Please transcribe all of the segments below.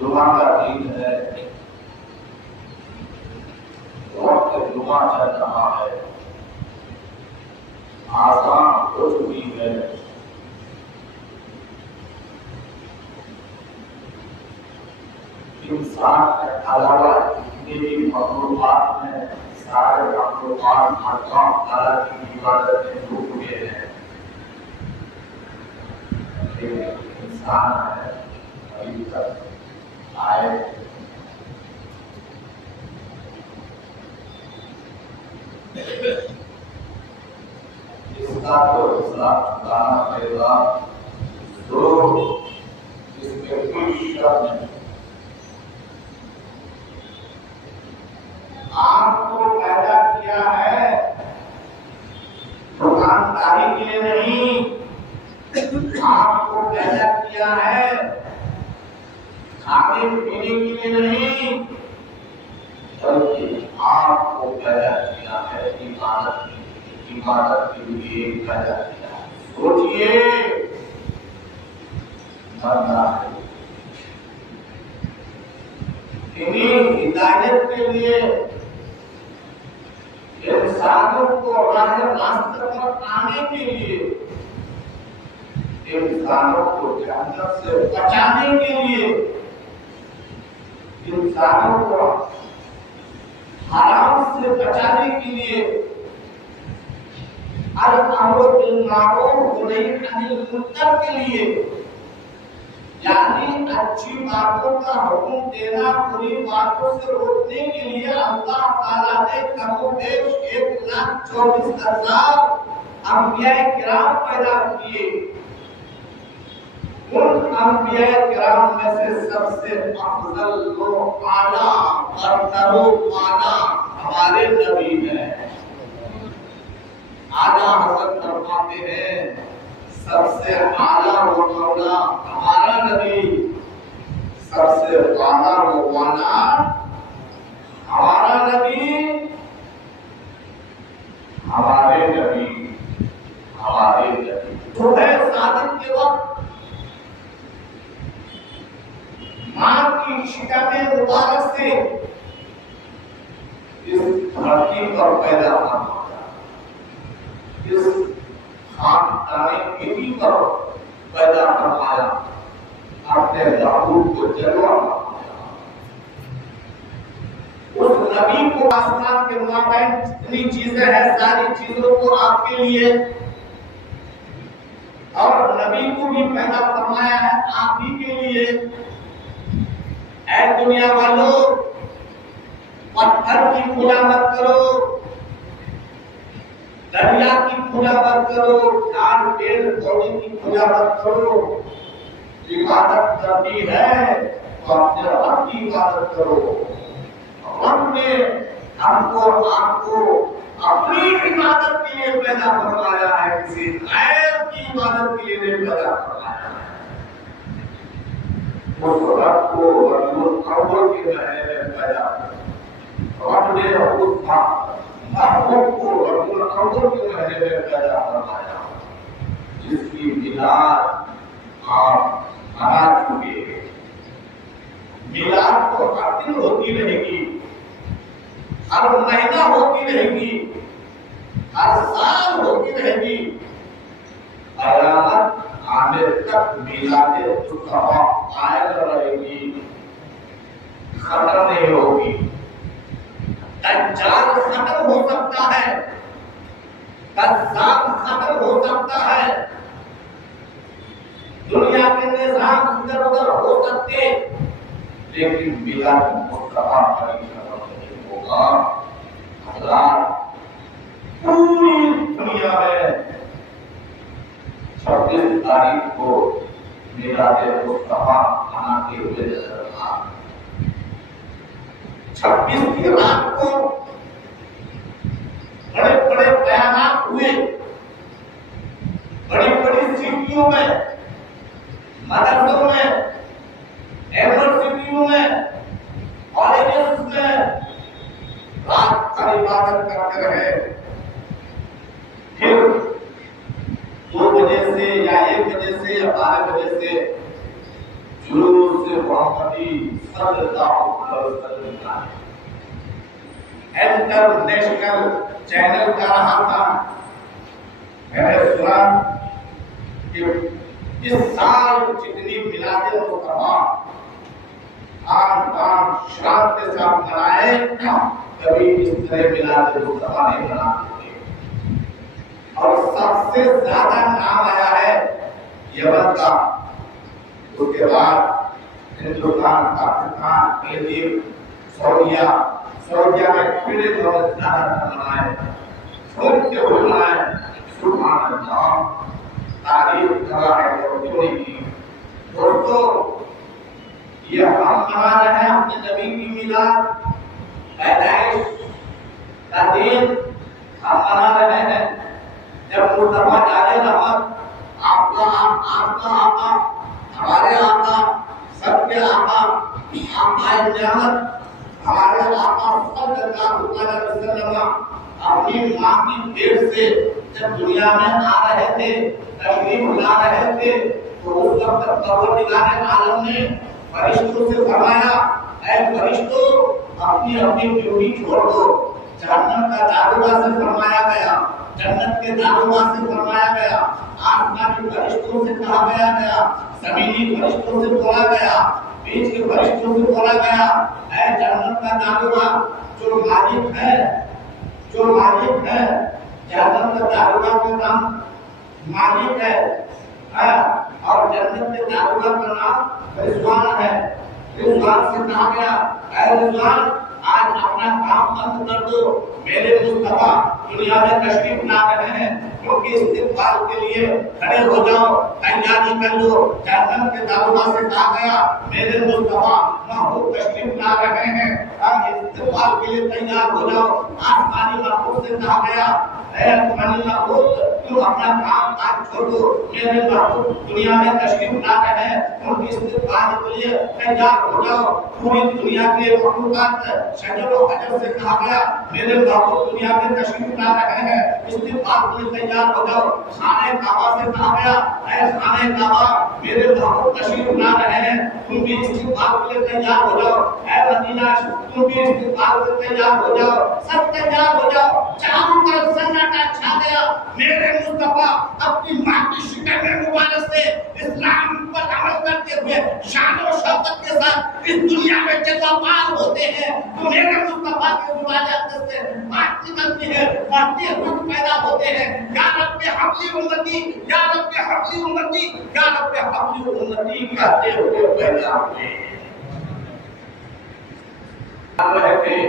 جمعہ کا دن ہے، وقت جمعہ چل رہا ہے، آسان ہو چکی ہے، انسان کے علاوہ جتنے بھی مخلوقات ہیں سارے مخلوقات اللہ تعالیٰ کی عبادت میں ڈوب گئے ہیں، لیکن انسان ہے ابھی تک آئے اس کا تو حساب چکانا پڑے گا، تو اس میں کوئی شک نہیں۔ آپ کو پیدا کیا ہے دکانداری کے لیے نہیں، آپ کو پیدا کیا ہے کھانے پینے کے لیے نہیں، بلکہ آپ کو پیدا کیا ہے عبادت کے لیے پیدا کیا ہے۔ سوچئے بندہ ہے انہیں ہدایت کے لیے انسانوں کو راہ راست پر آنے کے لیے، انسانوں کو جہنم سے بچانے کے لیے، انسانوں کو حرام سے بچانے کے لیے، الامر بالمعروف ونہی عن المنکر کے لیے، یعنی اچھی باتوں کا حکم دینا، بری باتوں سے روکنے کے لیے اللہ تعالیٰ نے کم و بیش 1,24,000 انبیاء کرام پیدا کیے۔ ان انبیاء کرام میں سے سب سے افضل و اعلیٰ برتر و بالا ہمارے نبی ہیں۔ اعلیٰ حضرت فرماتے ہیں سب سے اعلیٰ و مولا ہمارا نبی، سب سے اعلیٰ و والا ہمارا نبی، ہمارے نبی، ہمارے نبی۔ صبح صادق کے وقت ماں کی شکم مبارک سے اس دھرتی پر پیدا ہونا، اس خاندان بیوی پر پیدا فرمایا، اپنے یعقوب کو جلوہ فرمایا۔ اس نبی کو آسمان کے مابین جتنی چیزیں ہیں ساری چیزوں کو آپ کے لیے، اور نبی کو بھی پیدا فرمایا ہے آپ ہی کے لیے۔ اے دنیا والوں، پتھر کی پوجا مت کرو، دریا کی پوجا مت کرو، جان پیڑ پودے کی پوجا مت کرو، عبادت کرنی ہے تو اپنے رب کی عبادت کرو۔ رب نے ہم کو آپ کو اپنی عبادت کے لیے پیدا فرمایا ہے، کسی غیر کی عبادت کے لیے نہیں پیدا فرمایا ہے۔ اس رب کو رسول اول کے مہینے میں پیدا رب نے اس محبوب کو رسول اول کے مہینے میں پیدا فرمایا، جس کی میلاد آپ منا چکے ہیں۔ میلاد تو ہر دن ہوتی رہے گی، ہر مہینہ ہوتی رہے گی، ہر سال ہوتی رہے گی، قیامت آنے تک میلاد مصطفیٰ قائم رہے گی، ختم نہیں ہوگی۔ دجال ختم ہو سکتا ہے، کذاب ختم ہو سکتا ہے، دنیا کے نظام ادھر ادھر ہو سکتے، لیکن میلاد مصطفیٰ کبھی ختم نہیں ہوگا۔ حضرات، پوری دنیا میں 26 تاریخ کو میلاد مصطفیٰ مناتے ہوئے نظر آ رہا۔ 26 کی رات کو بڑے بڑے بیانات ہوئے، بڑی بڑی سٹیوں میں، مدرسوں میں، یونیورسٹیوں میں، کالجز میں رات بھر عبادت کرتے رہے۔ پھر 2 بجے سے یا 1 بجے سے یا 12 بجے سے جلوس محمدی صلی اللہ علیہ وسلم کا انٹرنیشنل چینل کا رہا تھا. میں نے سنا کہ اس سال جتنی میلاد مصطفیٰ آن بان شان کے ساتھ منائے کبھی اس طرح میلاد مصطفیٰ نہیں مناتے تھے. اور سب سے زیادہ نام آیا ہے یمن کا، اس کے بعد ہندوستان، پاکستان، ایجپٹ، سعودیہ میں پھر بہت زیادہ منائے، سوچتے ہوئے منائے. سبحان اللہ، تعریف کر رہا ہے اور کیوں نہیں کی. دوستو، یہ ہم منا رہے ہیں اپنے نبی کی میلاد، پیدائش کا دن ہم منا رہے ہیں. جب مصطفیٰ جارے رحمت، آپ کا آقا، ہمارے آقا، سب کے آقا، آقائے نعمت، ہمارے آقا صلی اللہ علیہ وسلم اپنی ماں کی پیٹ سے جب دنیا میں آ رہے تھے، تشریف لا رہے تھے، تو اس وقت پروردگار عالم نے فرشتوں سے فرمایا، اے فرشتوں، اپنی اپنی ڈیوٹی چھوڑ دو. جہنم کا داروغہ سے فرمایا گیا، جنت کے داروغہ سے فرمایا گیا، آسمانی فرشتوں سے کہا گیا، زمینی فرشتوں سے بولا گیا، بیچ کے فرشتوں سے بولا گیا، اے جنت کا داروغہ، جو مالک ہے جنت کا داروغہ کا نام مالک ہے، اور جنت کے داروغہ کا نام رضوان ہے. رضوان سے کہا گیا، اے رضوان، آج اپنا کام بند کر دو، میرے مصطفیٰ دنیا میں تشریف لا رہے ہیں، کیونکہ استقبال کے لیے کھڑے ہو جاؤ، تیاری کر لو. جہنم کے داروغہ سے کہا گیا، میرے مصطفیٰ محبوب تشریف لا رہے ہیں، استقبال کے لیے تیار ہو جاؤ. آسمانی محبوب سے کہا گیا، اے آسمانی محبوب، تم اپنا کام کاج چھوڑ دو، میرے محبوب دنیا میں تشریف لا رہے ہیں، ان کی استقبال کے لیے تیار ہو جاؤ. پوری دنیا کے مخلوقات شجر و حجر سے کہا گیا، میرے محبوب دنیا میں تشریف لا رہے ہیں، استقبال کے لیے تیار ہو جاؤ. خانہ کعبہ سے کہا گیا، اے خانہ کعبہ، میرے محبوب تشریف لا رہے ہیں، تم بھی استقبال کے لیے تیار ہو جاؤ. اے مدینہ، تم بھی استقبال کے لیے تیار ہو جاؤ. سب تیار ہو جاؤ. چاروں طرف سناٹا چھا گیا. میرے مصطفیٰ اپنی ماں کی شکم مبارک سے اسلام پر عمل کرتے ہوئے شان و شوکت کے ساتھ اس دنیا میں جزا پار ہوتے ہیں. تو میرے مصطفیٰ کے زبانات سے بات نکلتی ہے، بڑھتے خود پیدا ہوتے ہیں، یا رب حبلی امتی، یا رب حبلی امتی، یا رب حبلی امتی کہتے ہوئے پیدا ہوئے. رہے تھے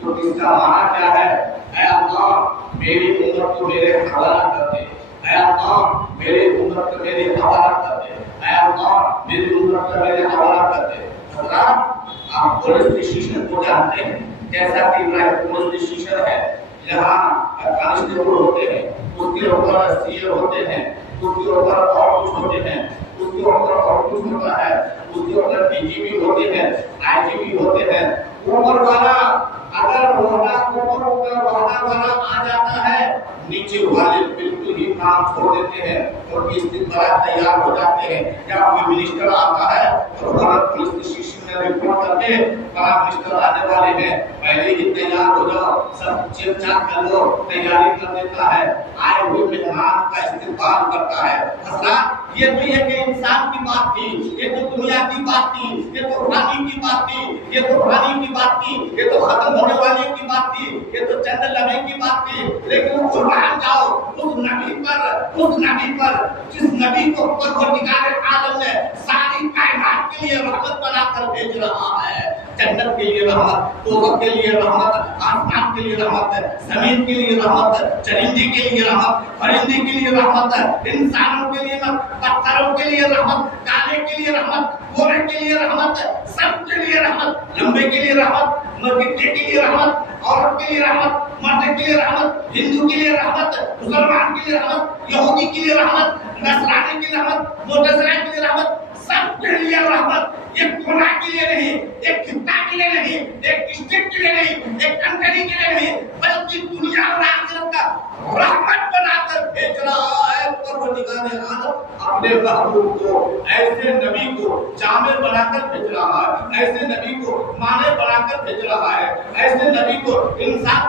تو اس کا معنی کیا ہے؟ اے اللہ، میری امت کو میرے حوالہ کر دے. اے اللہ، میری امت کو میرے حوالہ کر دے. اے اللہ، میری امت کو میرے حوالہ کر دے. حضرات، آپ پولیس اسٹیشن کو جانتے ہیں، جیسا کہ پولیس اسٹیشن ہے، جہاں کانسٹیبل ہوتے ہیں، اس کے اوپر سی اے ہوتے ہیں، اس کے اوپر اور کچھ ہوتے ہیں، اس کے اوپر اور کچھ ہوتا ہے، اس کے اوپر ڈی جی بھی ہوتے ہیں، آئی جی بھی ہوتے ہیں. اوپر والا اگر وعدہ والا آ جاتا ہے، نیچے والے بالکل ہی کام چھوڑ دیتے ہیں اور استقبال تیار ہو جاتے ہیں. جب کوئی منسٹر آتا ہے تو پولیس اسٹیشن میں رپورٹ کر کے منسٹر آنے والے ہیں، پہلے ہی تیار ہو جاؤ، سب چیک چاک کر لو، تیاری کر دیتا ہے، آئے ہوئے مہمان کا استقبال کرتا ہے. حضرات، یہ تو یہ کہ انسان کی بات تھی، یہ تو دنیا کی بات تھی، یہ تو فانی کی بات تھی، یہ تو فانی کی بات تھی، یہ تو ختم ہونے والی کی بات تھی، یہ تو چند لمحے کی بات تھی. لیکن قربان جاؤ اس نبی پر جس نبی کو پروردگار عالم نے ساری کائنات کے لیے رحمت بنا کر بھیج رہا ہے. جنت کے لیے رحمت، دوزخ کے لیے رحمت، آسمان کے لیے رحمت، زمین کے لیے رحمت، چرندے کے لیے رحمت، پرندے کے لیے رحمت، انسانوں کے لیے رحمت، پتھروں کے لیے رحمت، کانے کے لیے رحمت، گورے کے لیے رحمت، سب کے لیے رحمت، لمبے کے لیے رحمت، گٹے کے لیے رحمت، عورت کے لیے رحمت، مرد کے لیے رحمت، ہندو کے لیے رحمت، مسلمان کے لیے رحمت، یہودی کے لیے رحمت، نصرانی کے لیے رحمت، معتزلہ کے لیے رحمت، سب کے لیے رحمت. ایک گناہ کے لیے نہیں، ایک خطہ کے لیے نہیں، ایک اسٹیٹ کے لیے نہیں، ایک کنٹری کے لیے نہیں، بلکہ دنیا اور آخرت کا رحمت بنا کر بھیج رہا ہے پروردگار عالم اپنے محبوب کو. ایسے نبی کو جامع بنا کر بھیج رہا ہے، ایسے نبی کو مانے بنا کر بھیج رہا ہے، ایسے نبی کو انسان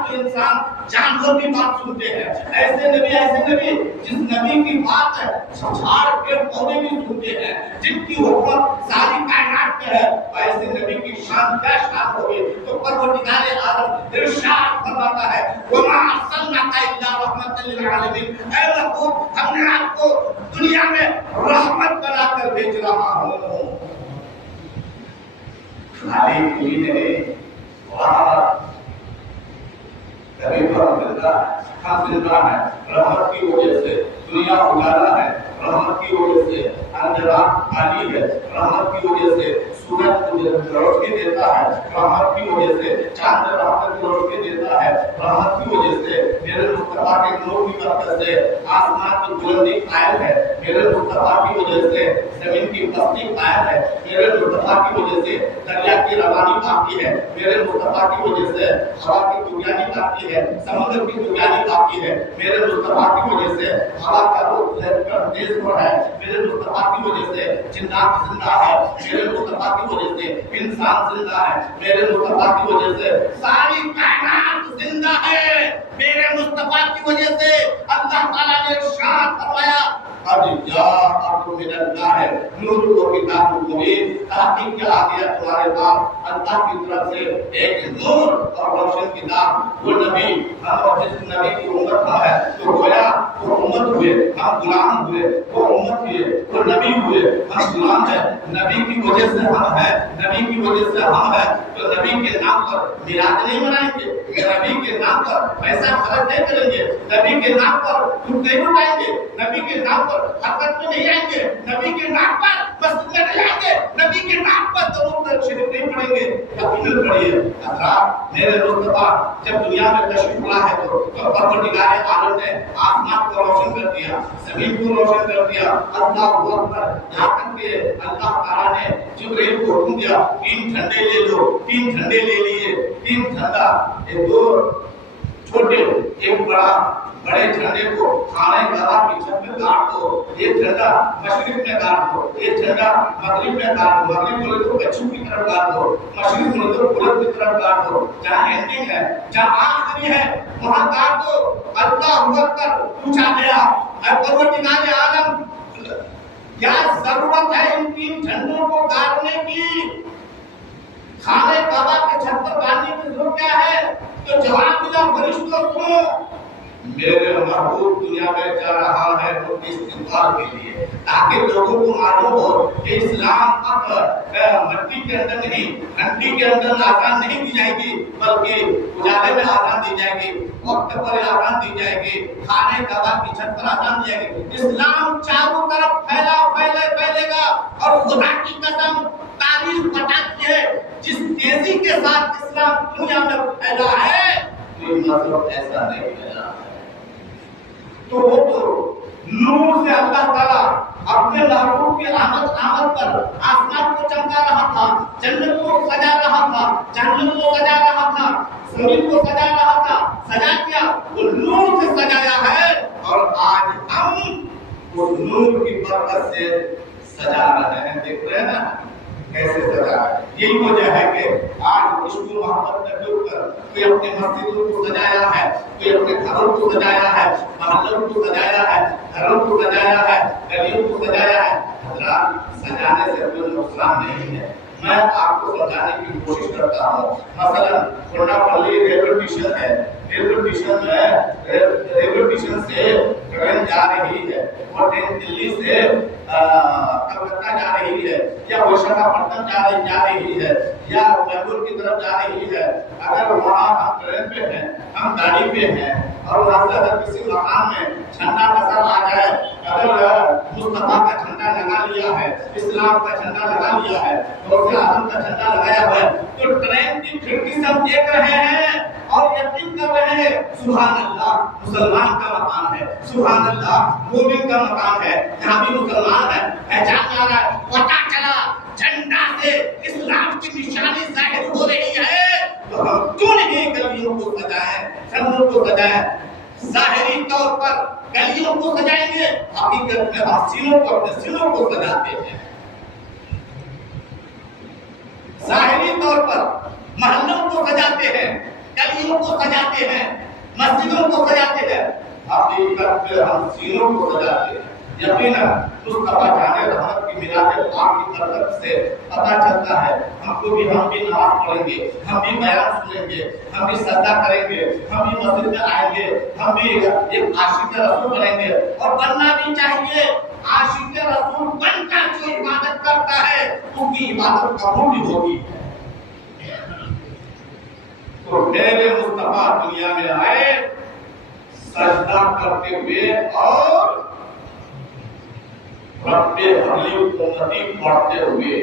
جانور بھی بات سنتے ہیں، ایسے نبی جس نبی کی بات ہے جھاڑ پیڑ پودے بھی سنتے ہیں، جن کی حکمت ساری کائنات میں ہے، ایسے نبی کی شان کیا شان ہوگی؟ تو پروردگار عالم ارشاد فرماتا ہے وما ارسلناک الا رحمۃ للعالمین، اے محبوب ہم نے آپ کو دنیا میں رحمت بنا کر بھیج رہا ہوں۔ خالی کوئی نہیں، کبھی پر زندہ ہے رحمت کی وجہ سے، دنیا اجالا ہے رحمت کی وجہ سے، اندھیرا خالی ہے رحمت کی وجہ سے، سورج روشنی دیتا ہے رحمت کی وجہ سے، چاند رحمت کی روشنی دیتا ہے رحمت کی وجہ سے، میرے مصطفیٰ کے نور کی برکت سے آسمان کی بلندی قائم ہے، میرے مصطفیٰ کی وجہ سے زمین کی پستی قائم ہے، میرے مصطفیٰ کی وجہ سے دریا کی روانی باقی ہے، میرے مصطفیٰ کی وجہ سے ہوا کی دنیانی باقی ہے، سمندر کی دنیانی باقی ہے، میرے مصطفیٰ کی وجہ سے ہوا کا رخ تیز ہو رہا ہے، میرے مصطفیٰ کی وجہ سے جنات زندہ ہے، میرے مصطفیٰ کی وجہ سے انسان زندہ ہے، میرے مصطفیٰ کی وجہ سے ساری کائنات زندہ ہے، میرے مصطفیٰ کی وجہ سے اللہ تعالیٰ نے ارشاد فرمایا قد جاءکم من اللہ نور و کتاب مبین، تحقیق کیا آ گیا تمہارے پاس اللہ کی طرف سے ایک نور اور روشن کتاب، وہ نبی اور جس نبی کی امت ہے تو گویا وہ امت ہوئے، ہم غلام ہوئے، وہ امت ہوئے، وہ نبی ہوئے، ہم غلام ہیں، نبی کی وجہ سے ہم ہیں، نبی کی وجہ سے ہم ہیں، تو نبی کے نام پر میلاد نہیں منائیں گے، نبی کے نام پر پیسہ خرچ نہیں کریں گے، نبی کے نام پر دودھ نہیں اٹھائیں گے، نبی کے نام پر حرکت میں نہیں آئیں گے، نبی کے نام پر مسجد میں نہیں آئیں گے، نبی کے نام پر درود شریف نہیں پڑھیں گے، یقیناً پڑھیے حضرات میرے مصطفیٰ جب دنیا میں تشریف لا ہے تو پروردگار عالم نے آسمان کو روشن کر دیا، زمین کو روشن کر دیا، اللہ اکبر، یہاں تک کہ اللہ تعالیٰ نے جبرائیل کو حکم دیا 3 جھنڈے لے لو، 3 جھنڈے لے لیے، 3 جھنڈا، ایک 2 چھوٹے ایک بڑا، بڑے جھنڈے کو خانہ کعبہ کی چھت میں گاڑ دو، یہ جھنڈا مشرق میں گاڑ دو، یہ جھنڈا مغرب میں گاڑ دو، مغرب بولے تو پچھم کی طرف گاڑ دو، مشرق بولے تو پورب کی طرف گاڑ دو، جہاں اینڈنگ ہے جہاں آخری ہے وہاں گاڑ دو۔ اللہ اکبر، پوچھا گیا اے پروردگار عالم کیا ضرورت ہے ان 3 جھنڈوں کو گاڑنے کی؟ خانہ کعبہ کے چھت پر گاڑنے کی ضرورت کیا ہے؟ تو جواب دیا فرشتوں سنو، میرے محبوب دنیا میں جا رہا ہے وہ استغفار کے لیے، تاکہ لوگوں کو معلوم ہو کہ اسلام اب مٹی کے اندر نہیں، ہنڈی کے اندر آزان نہیں دی جائے گی، بلکہ اجالے میں آزان دی جائے گی، وقت پر آزان دی جائے گی، خانہ کعبہ کی چھت پر آزان دی جائے گی، اسلام چاروں طرف پھیلے گا، اور خدا کی قسم تاریخ بتاتی ہے جس تیزی کے ساتھ اسلام دنیا میں پھیلا ہے کوئی مذہب ایسا نہیں پھیلا ہے۔ تو وہ تو نور سے اللہ تعالیٰ اپنے محبوب کی آمد پر آسمان کو چمکا رہا تھا، جنت کو سجا رہا تھا، جہنم کو سجا رہا تھا، زمین کو سجا رہا تھا، سجا کیا وہ نور سے سجایا ہے، اور آج ہم اس نور کی برکت سے سجا رہے ہیں۔ دیکھ رہے ہیں نا کیسے سجا ہے؟ یہی وجہ ہے کہ آج عشق و محبت میں ڈوب کر کوئی اپنے مسجدوں کو سجایا ہے، کوئی اپنے گھروں کو سجایا ہے، محلوں کو سجایا ہے، گھروں کو سجایا ہے، گلیوں کو سجایا ہے۔ حضرات سجانے سے کوئی نقصان نہیں ہے، میں آپ کو سمجھانے کی کوشش کرتا ہوں۔ مثلا کونڈا پلی ریلوے اسٹیشن ہے، ریلوے اسٹیشن سے ٹرین جا رہی ہے، وہ ٹرین دلی سے کلکتہ جا رہی ہے، یا وشاکھاپٹنم جا رہی ہے، یا بنگلور کی طرف جا رہی ہے۔ اگر وہاں ہم ٹرین پہ ہیں، ہم گاڑی پہ ہیں، اور وہاں سے اگر کسی مقام میں جھنڈا نظر آ جائے، اگر مصطفیٰ کا جھنڈا لگا لیا ہے، اسلام کا جھنڈا لگا لیا ہے، غوث اعظم کا جھنڈا لگایا ہوا ہے، تو ٹرین کی کھڑکی سے ہم دیکھ رہے ہیں اور یقین کر رہے ہیں سبحان اللہ مسلمان کا مقام ہے، سبحان اللہ مومن کا مقام ہے، یہاں بھی مسلمان ہے، پہچان میں آ رہا ہے، پتہ چلا جھنڈا سے اسلام کی نشانی ظاہر ہو رہی ہے، تو ہم کیوں نہیں گلیوں کو سجائیں، جھنڈوں کو سجائیں؟ ظاہری طور پر گلیوں کو سجائیں گے، حقیقت میں سینوں کو اپنے سینوں کو سجاتے ہیں۔ طور پر محلوں کو سجاتے ہیں، گلیوں کو سجاتے ہیں، مسجدوں کو سجاتے ہیں، حقیقت میں ہم سینوں کو سجاتے ہیں۔ یقیناً مصطفیٰ جان رحمت کی میلاد پاک کی برکت سے پتہ چلتا ہے ہم بھی نماز پڑھیں گے، ہم بھی بیان سنیں گے، ہم بھی سجدہ کریں گے، ہم بھی مسجد میں آئیں گے، ہم بھی ایک عاشق رسول بنیں گے، اور بننا بھی چاہیے۔ عاشق رسول بن کر جو عبادت کرتا ہے اس کی عبادت قبول بھی ہوگی۔ تو میرے مصطفیٰ دنیا میں آئے سجدہ کرتے ہوئے اور رب حبلی امتی پڑھتے ہوئے،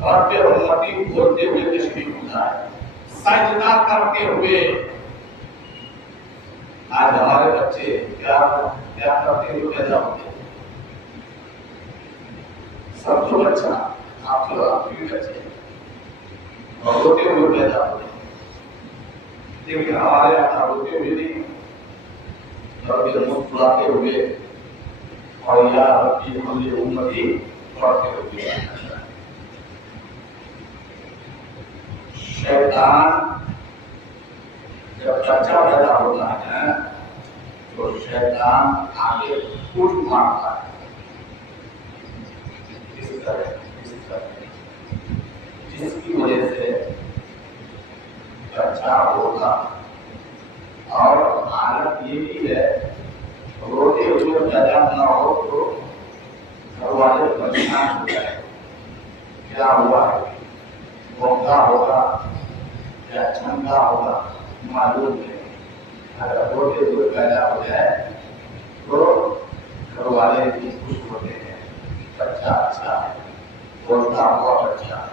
رب امتی بولتے ہوئے تشریف لائے، سجدہ کرتے ہوئے۔ آج ہمارے بچے کیا کرتے ہوئے پیدا ہوتے ہیں؟ سب تو بچہ آپ بھی بچے روتے ہوئے پیدا ہوتے ہیں، لیکن ہمارے یہاں روتے ہوئے نہیں، رب مسکراتے ہوئے اور یا ربی حبلی امتی پڑھتے ہوئے۔ شیطان جب بچہ پیدا ہوتا ہے تو شیطان آگے اٹھ مارتا ہے، اس طرح جس کی وجہ سے بچہ ہوگا، اور حالت یہ بھی ہے روتے ہوئے پیدا نہ ہو تو گھر والے پریشان ہو جائے، کیا ہوا ہے، بونگا ہوگا یا چنگا ہوگا معلوم نہیں۔ اگر روتے ہوئے پیدا ہو جائے تو گھر والے بھی خوش ہوتے ہیں، بچہ اچھا ہے، بولتا ہوا بچہ ہے۔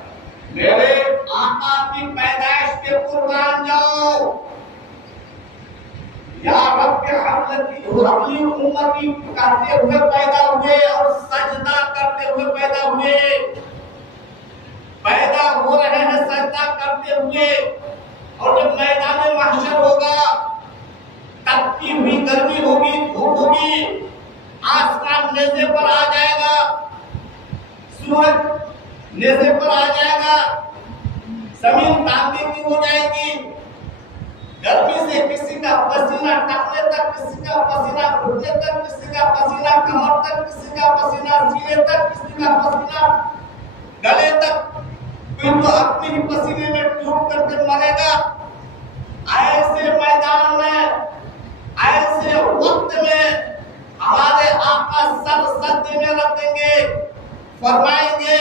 میرے آقا کی پیدائش کے قربان جاؤ، یا رب کے حبلی امتی کہتے ہوئے پیدا ہوئے اور سجدہ کرتے ہوئے پیدا ہوئے، پیدا ہو رہے ہیں سجدہ کرتے ہوئے، اور جب میدان محشر ہوگا، تپتی ہوئی گرمی ہوگی، دھوپ ہوگی، آسمان نیزے پر آ جائے گا، سورج نیزے پر آ جائے گا، زمین تانبے کی ہو جائے گی، گرمی سے کسی کا پسینہ ٹخنے تک، کسی کا پسینہ گھٹنے تک، کسی کا پسینہ کمر تک، کسی کا پسینہ سینے تک، کسی کا پسینہ گلے تک، کوئی تو اپنے ہی پسینے میں ڈوب کر کے مرے گا۔ ایسے میدان میں، ایسے وقت میں ہمارے آقا سر سجدے میں رکھ دیں گے، فرمائیں گے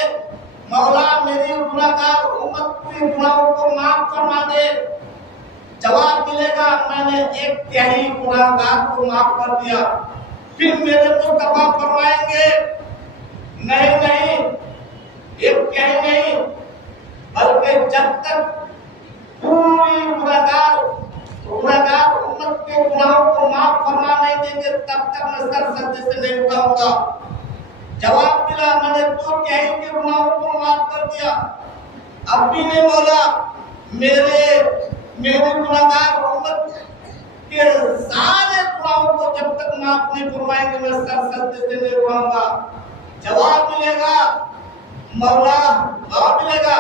مولا میری گناہگار امت کے گناہوں کو معاف فرما دے۔ جواب ملے گا میں نے ایک تہائی گناہگار کو معاف کر دیا۔ پھر میرے مصطفیٰ فرمائیں گے نہیں، ایک تہائی نہیں، بلکہ جب تک پوری گناہگار امت کے گناہوں کو معاف فرما نہیں دیں گے تب تک میں سر سجدے سے نہیں اٹھاؤں گا۔ جواب ملا میں نے 2 تہائی کے گناہوں کو معاف کر دیا، اب بھی نہیں مولا، میری گناہگار امت کے سارے گناہوں کو جب تک معاف نہیں فرمائیں گے میں سر سجدے سے نہیں اٹھاؤں گا۔ جواب ملے گا مولا، جواب ملے گا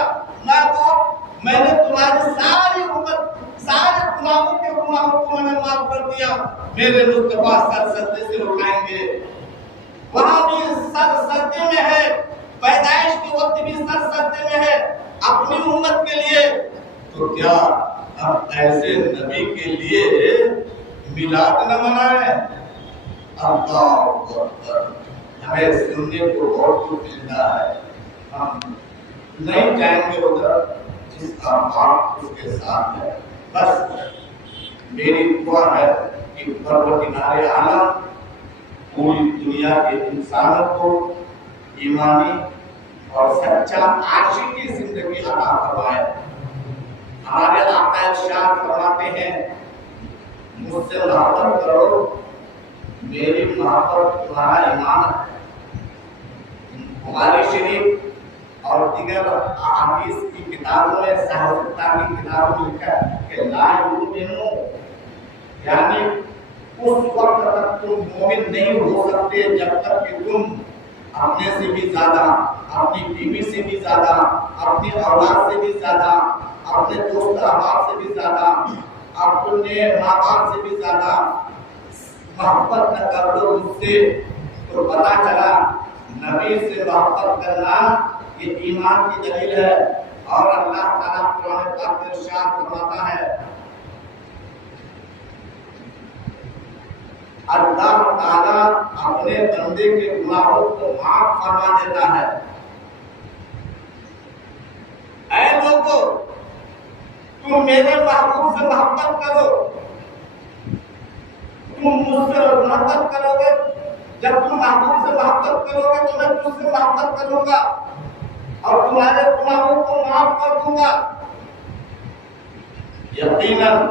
میں نے تمہاری ساری امت، سارے گناہوں کو میں نے معاف کر دیا۔ میرے مصطفیٰ سر سجدے سے اٹھائیں گے، وہاں بھی سر سجدے میں ہے، پیدائش کے وقت بھی سر سجدے میں ہے اپنی امت کے لیے۔ تو کیا ہم ایسے نبی کے لیے میلاد نہ منائیں؟ اللہ اکبر، ہمیں سننے کو بہت کچھ ملتا ہے، ہم نہیں جائیں گے ادھر، جس کا باپ اس کے ساتھ ہے۔ بس میری دعا ہے کہ پروردگار عالم پوری دنیا کے انسانوں کو ایمانی اور سچا عاشقی زندگی عطا فرمائے۔ ہمارے آقا ارشاد فرماتے ہیں مجھ سے محبت کرو، میری محبت تمہارا ایمان ہے۔ بخاری شریف اور دیگر احادیث کی کتابوں میں، صحیفہ کی کتابوں میں لکھا ہے کہ لا یؤمنو، یعنی اس وقت تک تم مومن نہیں ہو سکتے جب تک کہ تم اپنے سے بھی زیادہ، اپنی بیوی سے بھی زیادہ، اپنی اولاد سے بھی زیادہ، اپنے دوست احباب سے بھی زیادہ، اپنے ماں باپ سے بھی زیادہ محبت نہ کر لو مجھ سے، تو پتا چلا نبی سے محبت کرنا یہ ایمان کی دلیل ہے۔ اور اللہ تعالیٰ قرآن پاک میں ارشاد فرماتا ہے، اللہ تعالیٰ اپنے بندے کے گناہوں کو معاف فرما دیتا ہے۔ اے لوگوں، تم میرے محبوب سے محبت کرو، تم مجھ سے محبت کرو گے، جب تم محبوب سے محبت کرو گے تو میں تم سے محبت کروں گا اور تمہارے گناہوں کو معاف کر دوں گا۔ یقیناً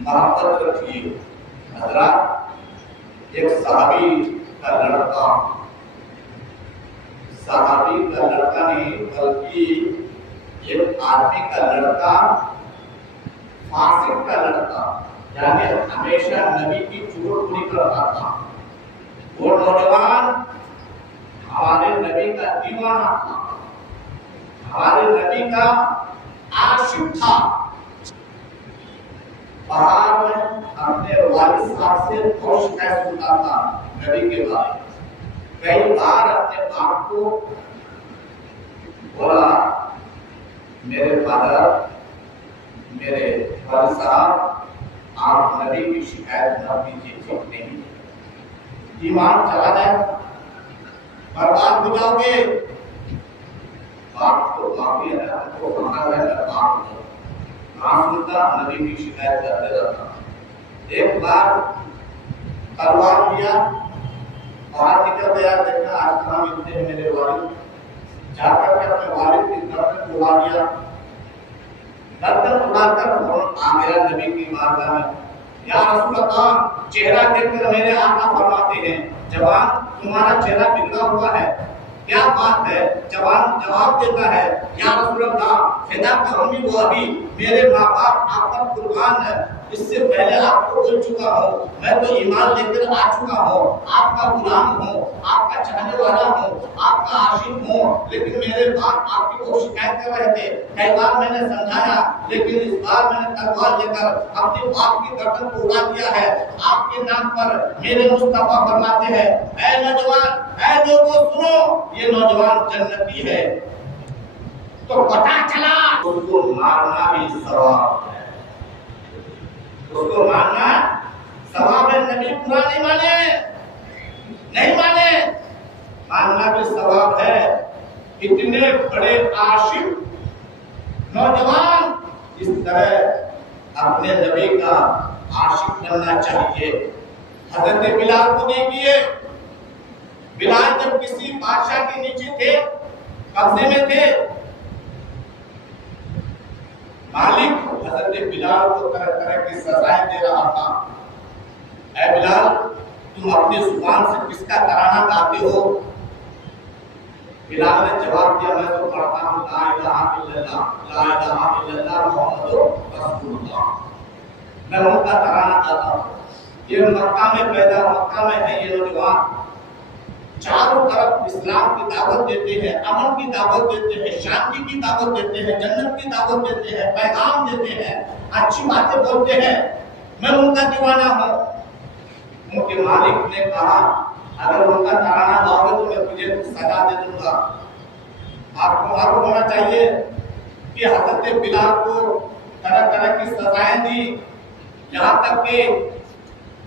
محبت رکھیے۔ حضرات، ایک صحابی کا لڑکا نہیں بلکہ ایک آدمی کا لڑکا، فاسق کا لڑکا، یعنی ہمیشہ نبی کی چغل پوری کرتا تھا۔ وہ نوجوان ہمارے نبی کا دیوانہ تھا، ہمارے نبی کا عاشق تھا۔ باہر میں اپنے والد صاحب سے بہت شکایت سنتا تھا نبی کے بارے میں۔ کئی بار اپنے باپ کو بولا، میرے فادر، میرے والد صاحب، آپ نبی کی شکایت نہ کیجیے، ٹھیک نہیں، ایمان چلا جائے، برباد ہو جاؤ گے۔ باپ تو معافی ہے، کو سمجھا ہے باپ کو نہ سنتا، نبی کی شکایت کرتے رہتا۔ ایک بار تلوار لیا، باہر نکل گیا، دیکھنا آج کہاں ملتے ہیں میرے والد، جا کر کے اپنے والد کی گردن اڑا دیا، گردن اڑا کر فوراً آ گیا نبی کی بارگاہ میں۔ یا رسول اللہ، چہرہ دیکھ کر میرے آقا فرماتے ہیں، جوان تمہارا چہرہ بگڑا ہوا ہے، کیا بات ہے؟ جوان جواب دیتا ہے، یا رسول اللہ، فدا کا امی و ابی، میرے ماں باپ آپ پر قربان ہے، اس سے پہلے آپ کو بول چکا ہوں، میں تو ایمان لے کر آ چکا ہوں، آپ کا غلام ہوں، آپ کا چاہنے والا ہوں، آپ کا عاشق ہوں، لیکن میرے باپ آپ کی بہت شکایت کر رہے تھے۔ کئی بار میں نے سمجھایا، لیکن اس بار میں نے تلوار لے کر اپنے باپ کی گردن کو اڑا دیا ہے۔ آپ کے نام پر میرے مصطفیٰ فرماتے ہیں، اے نوجوان، اے لوگوں سنو، یہ نوجوان جنتی ہے۔ تو پتا چلا اس کو مارنا بھی ثواب ہے، اس کو مارنا ثواب ہے۔ نبی پورا نہیں مانے، ماننا بھی ثواب ہے۔ اتنے بڑے عاشق نوجوان اس طرح اپنے نبی کا عاشق بننا چاہیے۔ حضرت بلال کو دیکھیے، بلال جب کسی بادشاہ کے نیچے تھے، قبضے میں تھے، مالک حضرت بلال کو طرح طرح کی سزائیں دے رہا تھا۔ اے بلال، تم اپنی زبان سے کس کا ترانہ گاتے ہو؟ بلال نے جواب دیا، میں تو پڑھتا ہوں لا الہ الا اللہ، لا الہ الا اللہ محمد رسول اللہ، میں ان کا ترانہ گاتا ہوں۔ یہ مکہ میں پیدا، مکہ میں ہے یہ نوجوان، چاروں طرف اسلام کی دعوت دیتے ہیں، امن کی دعوت دیتے ہیں، شانتی کی دعوت دیتے ہیں، جنت کی دعوت دیتے ہیں، پیغام دیتے ہیں، اچھی باتیں بولتے ہیں، میں ان کا دیوانہ ہوں۔ ان کے مالک نے کہا، اگر ان کا ترانہ گاؤ گے تو میں تجھے سزا دے دوں گا۔ آپ کو معلوم ہونا چاہیے کہ حضرت بلال کو طرح طرح کی سزائیں دی، یہاں تک کہ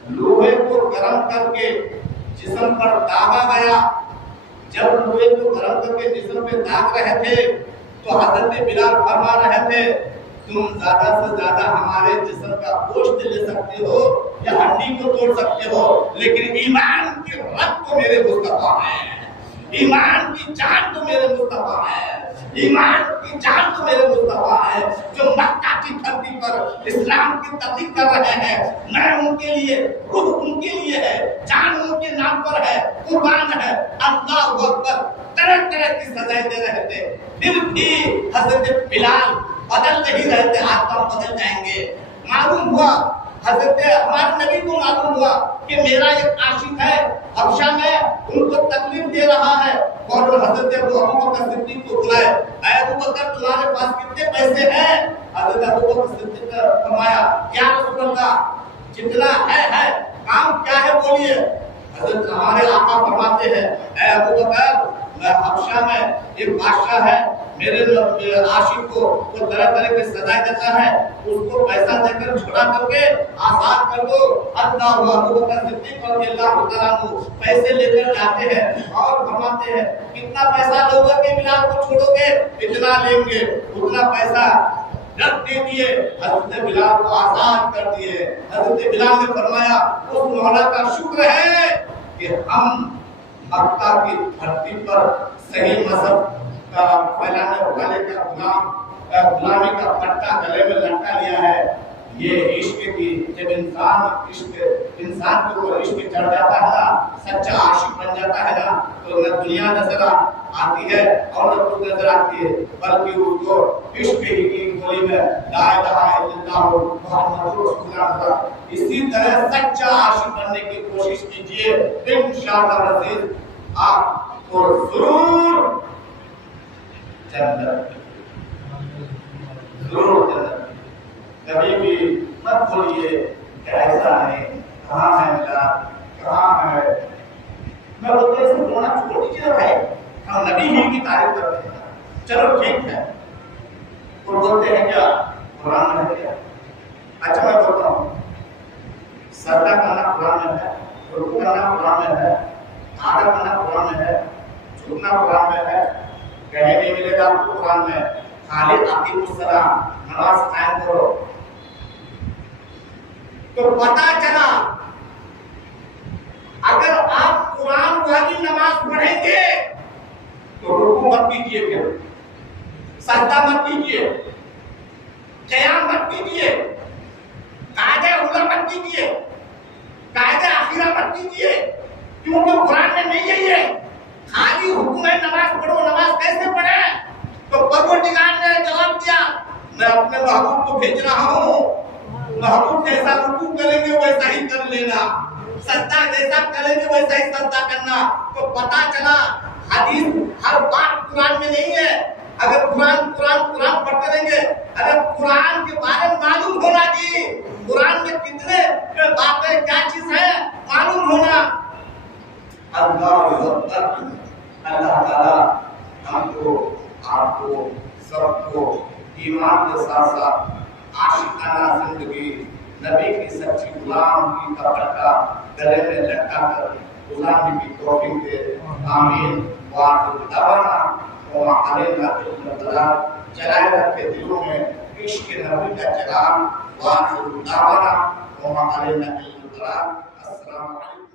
لوہے کو گرم کر کے جسم پر داغا گیا۔ جب لوہے کو گرم کر کے جسم پہ داغ رہے تھے تو حضرت بلال فرما رہے تھے، تم زیادہ سے زیادہ ہمارے جسم کا گوشت لے سکتے ہو یا ہڈی کو توڑ سکتے ہو، لیکن ایمان کی رگ تو میرے مصطفیٰ ہے، ایمان کی جان تو میرے مصطفیٰ ہے، ایمان کی جان تو میرے مصطفیٰ ہے، جو مکہ کی دھرتی پر اسلام کی تبلیغ کر رہے ہیں۔ میں ان کے لیے، روح ان کے لیے ہے، جان ان کے نام پر ہے، قربان ہے۔ اللہ اکبر، طرح طرح کی سزائیں دے رہے تھے، پھر بھی حضرت بلال بدل نہیں رہتے، آج تو بدل جائیں گے۔ معلوم ہوا حضرت ہمارے نبی کو معلوم ہوا کہ میرا ایک عاشق ہے حبشہ میں ان کو تکلیف دے رہا ہے، اور حضرت ابو بکر صدیق کو بلائے، اے ابو بکر تمہارے پاس کتنے پیسے ہیں؟ حضرت ابو بکر صدیق نے فرمایا یا رسول اللہ جتنا ہے، کام کیا ہے بولیے۔ حضرت ہمارے آقا فرماتے ہیں اے ابو بکر میں حبشہ میں ایک بادشاہ ہے، میرے عاشق کو وہ طرح طرح کے سزائیں دیتا ہے، اس کو پیسہ دے کر چھوڑا کر کے آزاد کر دو۔ اللہ ابو بکر صدیق رضی اللہ تعالیٰ عنہ پیسے لے کر جاتے ہیں اور فرماتے ہیں کتنا پیسہ لوگے کہ بلال کو چھوڑو گے؟ اتنا لیں گے، اتنا پیسہ رکھ دے دیے، حضرت بلال کو آزاد کر دیے۔ حضرت بلال نے فرمایا اس مولا کا شکر ہے کہ ہم مکہ کی دھرتی پر صحیح مذہب کا پھیلانے والے کا غلامی کا پٹا گلے میں لٹکا لیا ہے۔ یہ عشق کی جب انسان کو عشق چڑھ جاتا ہے نا، سچا عاشق بن جاتا ہے نا، تو نہ دنیا نظر آتی ہے اور نہ کچھ نظر آتی ہے، بلکہ وہ جو عشق کی گولی میں لا الہ الا اللہ محمد رسول اللہ، اسی طرح سچا عاشق بننے کی کوشش کیجئے، انشاءاللہ عزیز آپ کو ضرور جنت کبھی بھی مت بولیے کہ ایسا نہیں، کہاں ہے میرا، کہاں ہے۔ میں بولتے ہیں بولنا چھوڑ دیجیے بھائی، ہم نبی ہی کی تعریف کرتے ہیں، چلو ٹھیک ہے۔ تو بولتے ہیں کیا قرآن میں ہے کیا؟ اچھا میں بولتا ہوں سجدہ کرنا قرآن میں ہے، رکوع کرنا قرآن میں ہے، آدھا کرنا قرآن میں ہے، جھکنا قرآن میں ہے، کہیں نہیں ملے گا آپ کو قرآن میں، خالی اقیم الصلاۃ نماز قائم کرو۔ تو پتا چلا اگر آپ قرآن والی نماز پڑھیں گے تو رکوع مت کیجیے، پھر سجدہ مت کیجیے، قیام مت کیجیے، قاعدہ اولیٰ مت کیجیے، قاعدہ اخیرہ مت کیجیے، کیونکہ قرآن میں نہیں ہے یہ۔ خالی حکم ہے نماز پڑھو، نماز کیسے پڑھے؟ تو پروردگار نے جواب دیا میں اپنے محبوب کو بھیج رہا ہوں، محبوب جیسا رکوع کریں گے ویسا ہی کر لینا، سجدہ جیسا کریں گے ویسا ہی سجدہ کرنا۔ تو پتا چلا حدیث ہر بات قرآن میں نہیں ہے۔ اگر قرآن پڑھتے رہیں گے، اگر قرآن کے بارے میں معلوم ہونا جی، قرآن میں کتنے باتیں کیا چیز ہے معلوم ہونا۔ اللہ تعالیٰ ہم کو آپ کو سب کو ایمان کے ساتھ ساتھ عاشقانہ زندگی، نبی کی سچی غلامی کا پٹا گلے میں لٹکا کر غلامی کی توفیق دے، آمین۔ وآخر دعوانا وما علینا الا البلاغ، جلائے رکھے دلوں میں عشق نبی کا چراغ۔ وآخر دعوانا وما علینا الا البلاغ۔ السلام علیکم۔